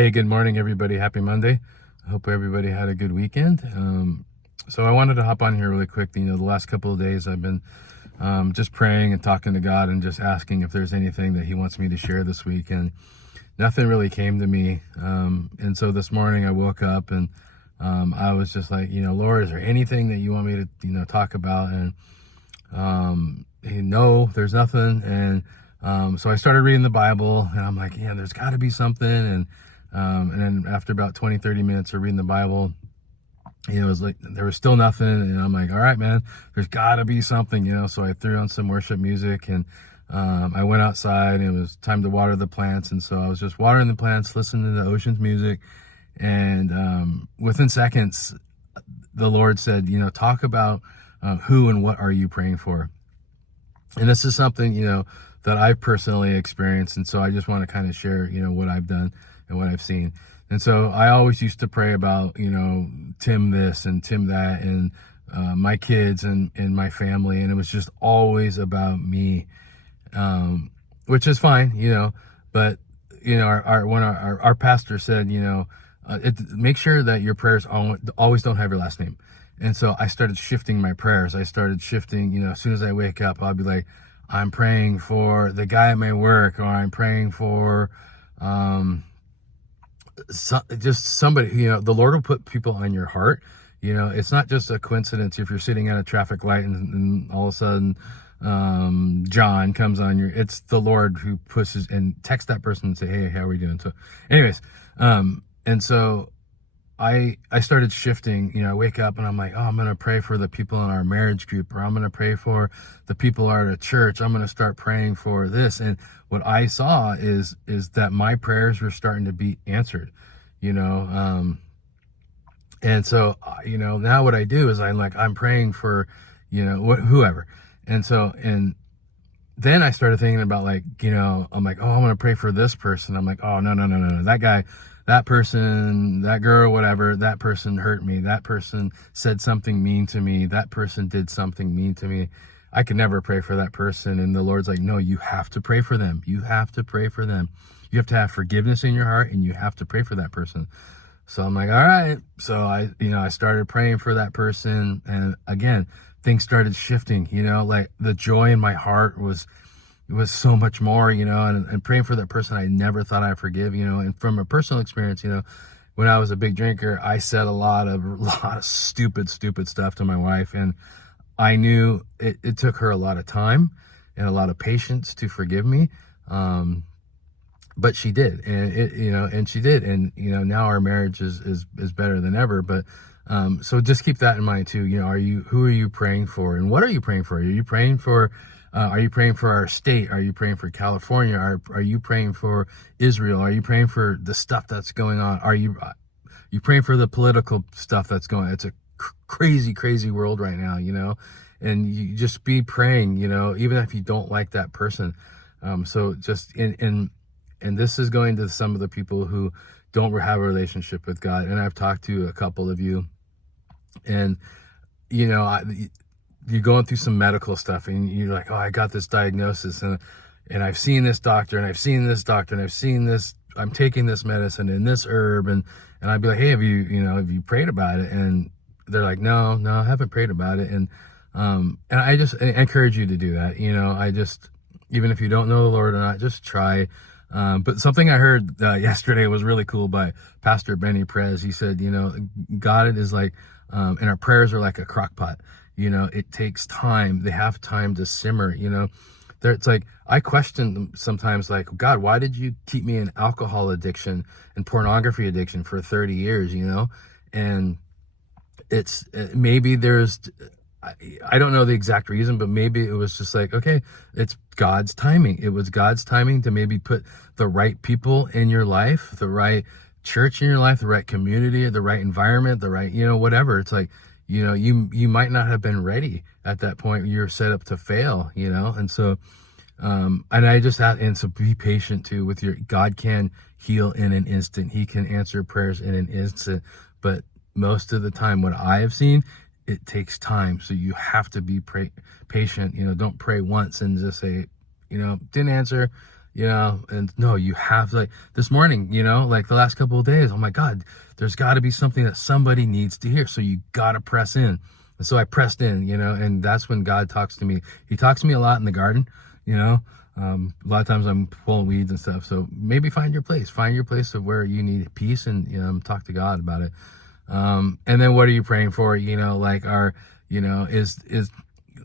Hey, good morning, everybody. Happy Monday. I hope everybody had a good weekend. So I wanted to hop on here really quick. The last couple of days I've been just praying and talking to God and just asking if there's anything that He wants me to share this week. And nothing really came to me. And so this morning I woke up and I was just like, Lord, is there anything that you want me to, talk about? And no, there's nothing. And so I started reading the Bible, and I'm like, yeah, there's got to be something. And then after about 20-30 minutes of reading the Bible, it was like there was still nothing. And I'm like, all right, man, there's got to be something. So I threw on some worship music, and I went outside, and it was time to water the plants. And so I was just watering the plants, listening to the ocean's music. And within seconds, the Lord said, talk about who and what are you praying for. And this is something, that I've personally experienced. And so I just want to kind of share, what I've done and what I've seen. And so I always used to pray about, Tim this and Tim that, and my kids and my family. And it was just always about me, which is fine, but, our pastor said, make sure that your prayers always don't have your last name. And so I started shifting my prayers. I started shifting, as soon as I wake up, I'll be like, I'm praying for the guy at my work, or I'm praying for just somebody. The Lord will put people on your heart. It's not just a coincidence if you're sitting at a traffic light and all of a sudden John comes on your. It's the Lord who pushes and texts that person and say, hey, how are we doing? So anyways, and so I started shifting. I wake up and I'm like, oh, I'm going to pray for the people in our marriage group, or I'm going to pray for the people at a church. I'm going to start praying for this. And what I saw is that my prayers were starting to be answered, and so, now what I do is I'm praying for, whoever. And so, and then I started thinking about I'm like, oh, I'm going to pray for this person. I'm like, oh, no. That guy, that person, that girl, whatever, that person hurt me. That person said something mean to me. That person did something mean to me. I could never pray for that person. And the Lord's like, no, you have to pray for them. You have to pray for them. You have to have forgiveness in your heart, and you have to pray for that person. So I'm like, all right. So I started praying for that person. And again, things started shifting, like the joy in my heart was so much more, and praying for that person I never thought I'd forgive, and from a personal experience, when I was a big drinker, I said a lot of stupid stuff to my wife. And I knew it took her a lot of time and a lot of patience to forgive me. But she did, and she did. And, now our marriage is better than ever. But, so just keep that in mind too. Who are you praying for, and what are you praying for? Are you praying for our state? Are you praying for California? Are you praying for Israel? Are you praying for the stuff that's going on? Are you praying for the political stuff that's going on? It's a crazy world right now, and you just be praying, even if you don't like that person. So just and this is going to some of the people who don't have a relationship with God. And I've talked to a couple of you, and, you're going through some medical stuff, and you're like, oh, I got this diagnosis, and I've seen this doctor, and I've seen this doctor, and I've seen this, I'm taking this medicine and this herb. And I'd be like, hey, have you prayed about it? And they're like, no, I haven't prayed about it. And I just encourage you to do that. I just, even if you don't know the Lord or not, just try. But something I heard yesterday was really cool by Pastor Benny Prez. He said, God is like, and our prayers are like a crock pot. It takes time. They have time to simmer, it's like, I question them sometimes, like, God, why did you keep me in alcohol addiction and pornography addiction for 30 years, and it's maybe I don't know the exact reason, but maybe it was just like, okay, it's God's timing. It was God's timing to maybe put the right people in your life, the right church in your life, the right community, the right environment, the right, whatever. It's like, you might not have been ready at that point. You're set up to fail, and so, and I just had, and so be patient too with God can heal in an instant. He can answer prayers in an instant, but most of the time, what I have seen, it takes time. So you have to be patient. Don't pray once and just say, didn't answer. you know. And no, you have, like this morning, you know, like the last couple of days, oh my God, there's got to be something that somebody needs to hear. So you got to press in. And so I pressed in, you know, and that's when God talks to me. He talks to me a lot in the garden, you know. A lot of times I'm pulling weeds and stuff. So maybe find your place of where you need peace, and, you know, talk to God about it. And then what are you praying for? You know, like you know,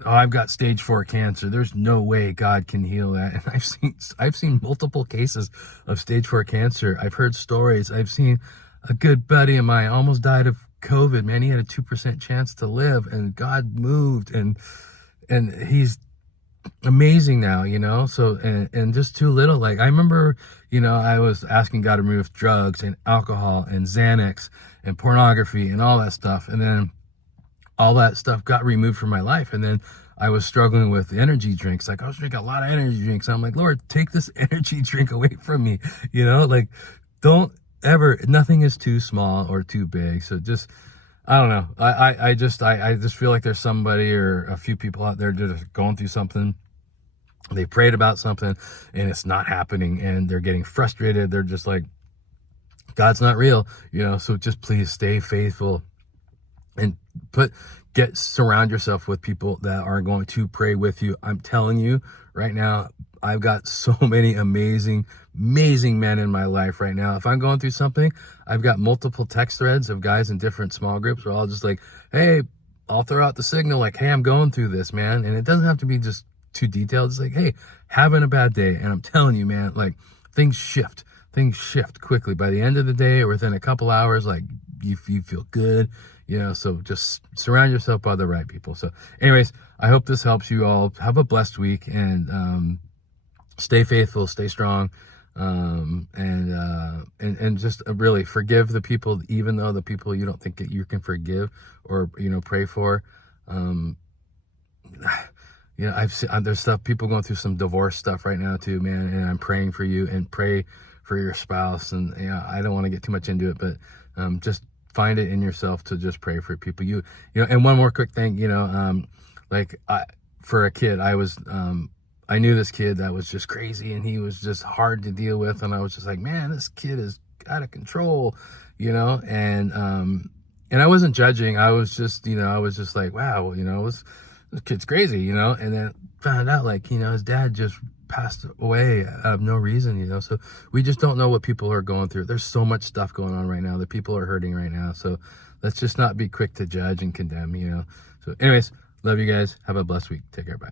oh, I've got stage 4 cancer. There's no way God can heal that. And I've seen multiple cases of stage 4 cancer. I've heard stories. I've seen a good buddy of mine almost died of COVID, man. He had a 2% chance to live, and God moved, and he's amazing now, you know. So and just too little. Like I remember, you know, I was asking God to remove drugs and alcohol and Xanax and pornography and all that stuff, and then all that stuff got removed from my life. And then I was struggling with energy drinks. Like I was drinking a lot of energy drinks. I'm like, Lord, take this energy drink away from me, you know. Like don't ever, nothing is too small or too big. So just, I don't know. I just feel like there's somebody or a few people out there just going through something. They prayed about something and it's not happening, and they're getting frustrated. They're just like, God's not real, you know. So just please stay faithful and surround yourself with people that are going to pray with you. I'm telling you right now, I've got so many amazing men in my life right now. If I'm going through something, I've got multiple text threads of guys in different small groups where I'll just like, hey, I'll throw out the signal like, hey, I'm going through this, man. And it doesn't have to be just too detailed. It's like, hey, having a bad day. And I'm telling you, man, like things shift quickly. By the end of the day or within a couple hours, like you feel good, you know. So just surround yourself by the right people. So anyways, I hope this helps you all. Have a blessed week, and stay faithful, stay strong, and just really forgive the people, even though the people you don't think that you can forgive or, you know, pray for. You know, I've seen, there's stuff, people going through some divorce stuff right now too, man. And I'm praying for you, and pray for your spouse. And, you know, I don't want to get too much into it, but just find it in yourself to just pray for people. You know, and one more quick thing, you know, for a kid, I knew this kid that was just crazy, and he was just hard to deal with. And I was just like, man, this kid is out of control, you know. And I wasn't judging. I was just, you know, I was just like, wow, you know, this kid's crazy, you know. And then found out, like, you know, his dad just passed away out of no reason, you know. So we just don't know what people are going through. There's so much stuff going on right now that people are hurting right now. So let's just not be quick to judge and condemn, you know. So anyways, love you guys. Have a blessed week. Take care. Bye.